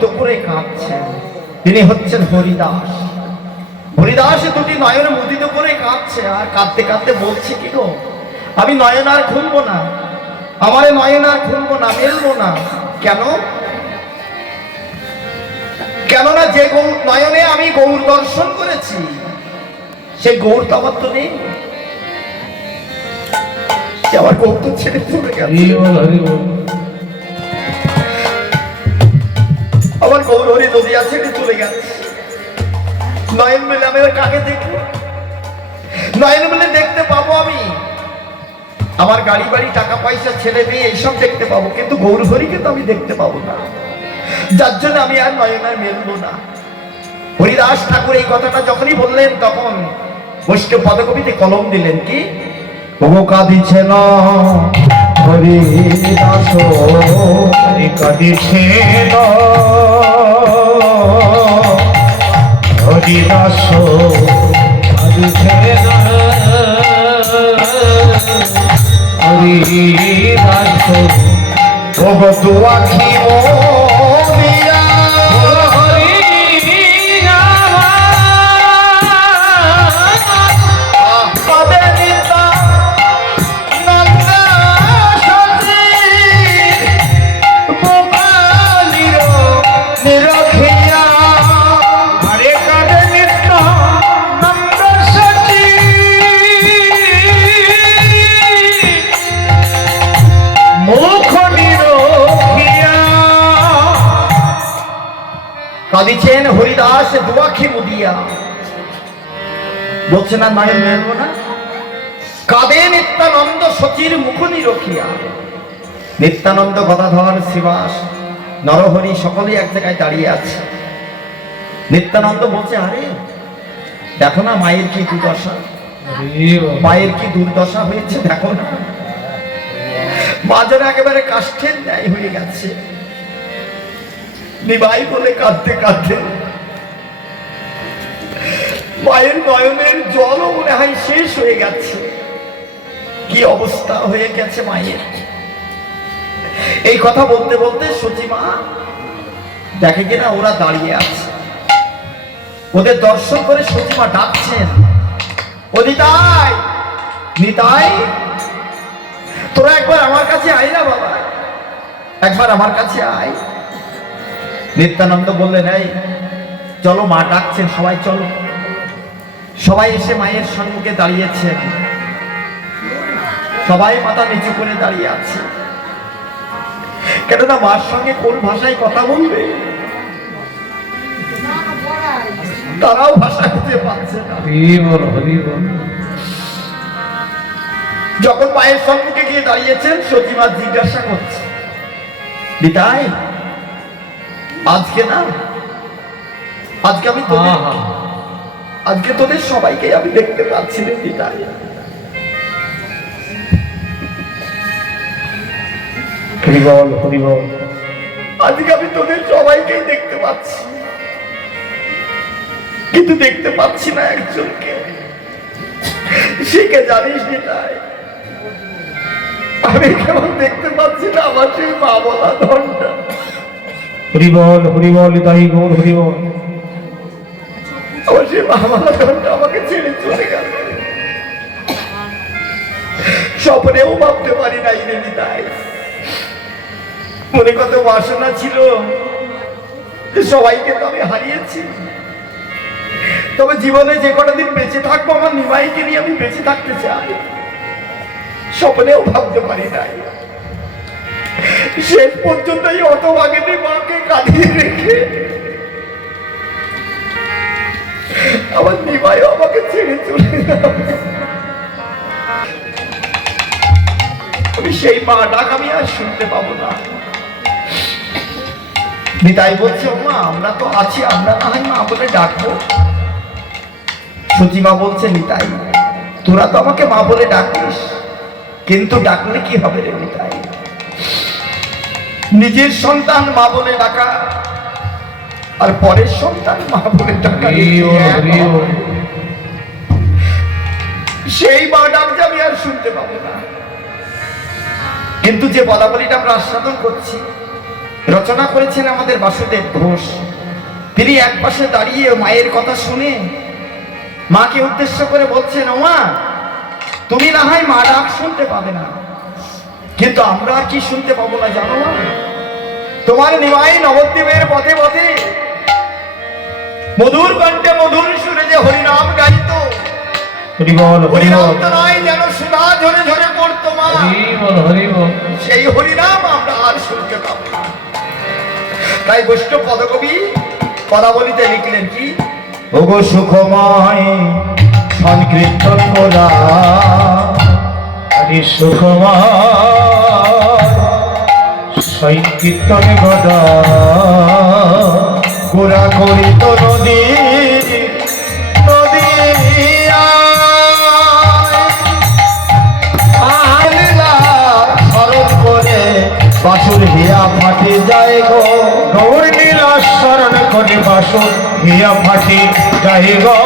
মুদিত করে কাঁদছেন তিনি হচ্ছেন হরিদাস। হরিদাস দুটি নয়ন মুদিত করে কাঁদছে আর কাঁদতে কাঁদতে বলছে, কি গো? আমি নয়ন আর খুলবো না। আমার নয়ন আর খুলবো না, মেলবো না। কেন? কেননা যে গৌর নয়নে আমি গৌর দর্শন করেছি। সেই গৌর তো আমার তো নেই। আমার গৌর তো ছেড়ে চলে গেছে আমার গৌর হরি নদিয়া ছেড়ে চলে গেছে। নয়ন মেলে আমি কাকে দেখব? নয়ন মেলে দেখতে পাবো আমি। আমার গাড়ি বাড়ি, টাকা পয়সা, ছেলে মেয়ে, এইসব দেখতে পাবো। কিন্তু গৌর হরিকে তো আমি দেখতে পাবো না। যার জন্য আমি আর নয়নায় মেলবো না। হরিদাস ঠাকুর এই কথাটা যখনই বললেন, তখন বৈষ্ণব পদকবিতে কলম দিলেন কি? কাঁদিছে না হরিদাস হরি কাঁদিছে না। হরি দাস কাঁদিছে না। হরি দাস ওগো দুয়াখি কাঁদিছেন হরিদাস দুয়াখি মুদিয়া। বলছে না নয়ন মেলবো না? কাঁদে নিত্যানন্দ সচির মুখ নিরখিয়া নিত্যানন্দ গদাধর শিবাস নরহরি সকলেই এক জায়গায় দাঁড়িয়ে আছে। নিত্যানন্দ বলছে, আরে, দেখো না মায়ের কি দুর্দশা। মায়ের কি দুর্দশা হয়েছে, দেখো না। মা একেবারে কাষ্ঠের ন্যায় হয়ে গেছে। নিবাই বলে কাঁদতে কাঁদতে। মায়ের নয়নের জলও মনে হয় শেষ হয়ে গেছে। কি অবস্থা হয়ে গেছে মায়ের? এই কথা বলতে বলতে সচিমা দেখে কিনা ওরা দাঁড়িয়ে আছে। ওদের দর্শন করে সচিমা ডাকছেন, ও নিতাই নিতাই, তোরা একবার আমার কাছে আয় না বাবা। একবার আমার কাছে আয়। নিত্যানন্দ বললেন এই চলো মা ডাকছেন সবাই চলো। সবাই এসে মায়ের সম্মুখে দাঁড়িয়েছেন। সবাই মাথা নিচু করে দাঁড়িয়ে আছে। কেননা মার সঙ্গে কোন ভাষায় কথা বলবে? তারাও ভাষা খুঁজে পাচ্ছে না। যখন মায়ের সম্মুখে গিয়ে দাঁড়িয়েছেন সচিমা জিজ্ঞাসা করছে বিতাই আজকে না। আজকে আমি তোদের আজকে তোদের সবাইকে আমি দেখতে পাচ্ছি রে বিতাই হরি বল হরি বল? আজকে আমি তোদের সবাইকেই দেখতে পাচ্ছি। কিন্তু দেখতে পাচ্ছি না একজনকে। সে কে জানিস নিতাই আমি কেমন দেখতে পাচ্ছি না আমার সেই মা বলা ধনটা। হরি বল হরি বল তাই বল হরি বল আমার সেই মা আমাকে ছেড়ে চলে গেল। স্বপ্নেও ভাবতে পারি রে নিতাই। মনে কত বাসনা ছিল যে সবাইকে তো আমি হারিয়েছি। তবে জীবনে যে কটা দিন বেঁচে থাকব আমার নিমাইকে নিয়ে আমি বেঁচে থাকতে চাই। স্বপ্নেও ভাবতে পারি নাই। শেষ পর্যন্ত এই অত বাগেনি মাকে কাঁদিয়ে রেখে। আমার নিমাইও আমাকে ছেড়ে চলে আমি সেই মা ডাক, আমি আর শুনতে পাবো না। নিতাই বলছে মা আমরা তো আছি, আমরা না হয় মা বলে ডাকবো? সচিমা বলছে, নিতাই, তোরা তো আমাকে মা বলে ডাকিস কিন্তু ডাকলে কি হবে রে নিতাই? নিজের সন্তান মা বলে ডাকা আর পরের সন্তান মা বলে ডাকা সেই মা ডাক আমি আর শুনতে পাবো না। কিন্তু যে বলা বলিটা আমরা আস্বাদন করছি রচনা করেছেন আমাদের বাসুদেব ঘোষ। তিনি এক পাশে দাঁড়িয়ে মায়ের কথা শুনে মাকে উদ্দেশ্য করে বলছেন ও মা তুমি না হয় মা ডাক শুনতে পাবে না। কিন্তু আমরা আর কি শুনতে পাবো না জানো তোমার নিমাই নবদ্বীপের পথে পথে মধুর কণ্ঠে মধুর সুরে যে হরিনাম গাইতো হরিনাম তো নয় যেন সুধা ঝরে ঝরে পড়তো মা। সেই হরিনাম আমরা আর শুনতে পাবো তাই বৈষ্ণব পদকবি পদাবলিতে লিখলেন কি? ওগো সুখময় সংকীর্তন করা হরি সুকুমার সংকীর্তন গদা গোড়া করিত নদী বাসুর হিয়া ফাটে যায় গো। গৌর নীলা শরণ করে বাসন হিয়া ফাটি যাই গো।